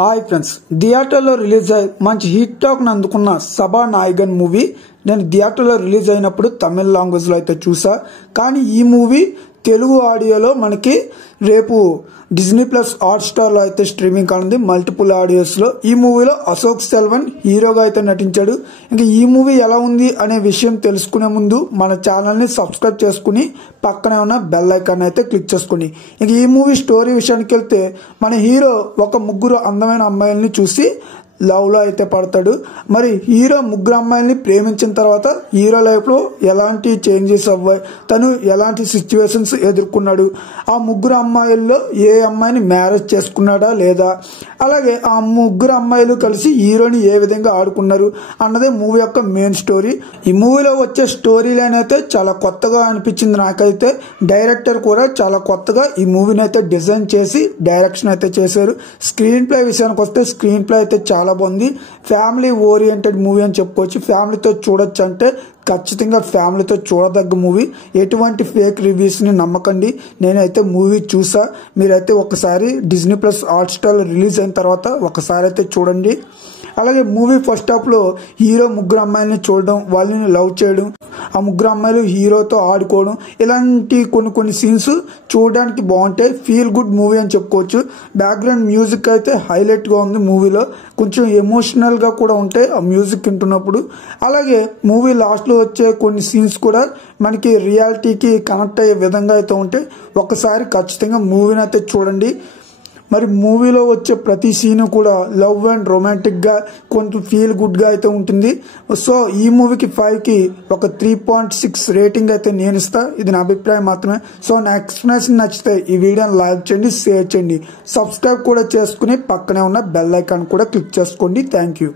Hi friends, థియేటర్లో release అయ్యి మంచి హిట్ టాక్ అందుకున్న సభా నాయగన్ మూవీ నేను థియేటర్లో రిలీజ్ అయినప్పుడు తమిళ లాంగ్వేజ్లో అయితే చూసా. కానీ ఈ మూవీ తెలుగు ఆడియోలో మనకి రేపు డిజ్నీ ప్లస్ హాట్ స్టార్లో అయితే స్ట్రీమింగ్ కానుంది, మల్టిపుల్ ఆడియోస్లో. ఈ మూవీలో అశోక్ సెల్వన్ హీరోగా అయితే నటించాడు. ఇంకా ఈ మూవీ ఎలా ఉంది అనే విషయం తెలుసుకునే ముందు మన ఛానల్ని సబ్స్క్రైబ్ చేసుకుని పక్కనే ఉన్న బెల్ ఐకాన్ అయితే క్లిక్ చేసుకోండి. ఇంక ఈ మూవీ స్టోరీ విషయానికి వెళ్తే మన హీరో ఒక ముగ్గురు అందమైన అమ్మాయిల్ని చూసి లవ్లో అయితే పడతాడు. మరి హీరో ముగ్గురు అమ్మాయిల్ని ప్రేమించిన తర్వాత హీరో లైఫ్లో ఎలాంటి చేంజెస్ అవ్వాయి, తను ఎలాంటి సిచ్యువేషన్స్ ఎదుర్కొన్నాడు, ఆ ముగ్గురు అమ్మాయిల్లో ఏ అమ్మాయిని మ్యారేజ్ చేసుకున్నాడా లేదా, అలాగే ఆ ముగ్గురు అమ్మాయిలు కలిసి హీరోని ఏ విధంగా ఆడుకున్నారు అన్నదే మూవీ యొక్క మెయిన్ స్టోరీ. ఈ మూవీలో వచ్చే స్టోరీ లైన్ అయితే చాలా కొత్తగా అనిపించింది నాకైతే. డైరెక్టర్ కూడా చాలా కొత్తగా ఈ మూవీని అయితే డిజైన్ చేసి డైరెక్షన్ అయితే చేశారు. స్క్రీన్ ప్లే విషయానికి వస్తే స్క్రీన్ ప్లే అయితే చాలా బాగుంది. ఫ్యామిలీ ఓరియంటెడ్ మూవీ అని చెప్పుకోవచ్చు. ఫ్యామిలీతో చూడొచ్చు అంటే ఖచ్చితంగా ఫ్యామిలీతో చూడదగ్గ మూవీ. ఎటువంటి ఫేక్ రివ్యూస్ ని నమ్మకండి. నేనైతే మూవీ చూసా, మీరైతే ఒకసారి Disney plus hot star release అయిన తర్వాత ఒకసారి అయితే చూడండి. అలాగే మూవీ ఫస్ట్ హాఫ్ లో హీరో ముగ్గురు అమ్మాయిల్ని చూడడం, వాళ్ళని లవ్ చేయడం, ఆ ముగ్గురు అమ్మాయిలు హీరోతో ఆడుకోవడం, ఇలాంటి కొన్ని సీన్స్ చూడడానికి బాగుంటాయి. ఫీల్ గుడ్ మూవీ అని చెప్పుకోవచ్చు. బ్యాక్గ్రౌండ్ మ్యూజిక్ అయితే హైలైట్ గా ఉంది మూవీలో. కొంచెం ఎమోషనల్ గా కూడా ఉంటాయి ఆ మ్యూజిక్ వింటున్నప్పుడు. అలాగే మూవీ లాస్ట్ లో వచ్చే కొన్ని సీన్స్ కూడా మనకి రియాలిటీకి కనెక్ట్ అయ్యే విధంగా అయితే ఉంటాయి. ఒకసారి ఖచ్చితంగా మూవీని అయితే చూడండి. మరి మూవీలో వచ్చే ప్రతి సీన్ కూడా లవ్ అండ్ రొమాంటిక్ గా కొంచెం ఫీల్ గుడ్ గా అయితే ఉంటుంది. సో ఈ మూవీకి 5కి ఒక 3.6 రేటింగ్ అయితే నేను ఇస్తా. ఇది నా అభిప్రాయం మాత్రమే. సో నా ఎక్స్ప్లెనేషన్ నచ్చితే ఈ వీడియోని లైక్ చేయండి, షేర్ చేయండి, సబ్స్క్రైబ్ కూడా చేసుకుని పక్కనే ఉన్న బెల్ ఐకాన్ కూడా క్లిక్ చేసుకోండి. Thank you.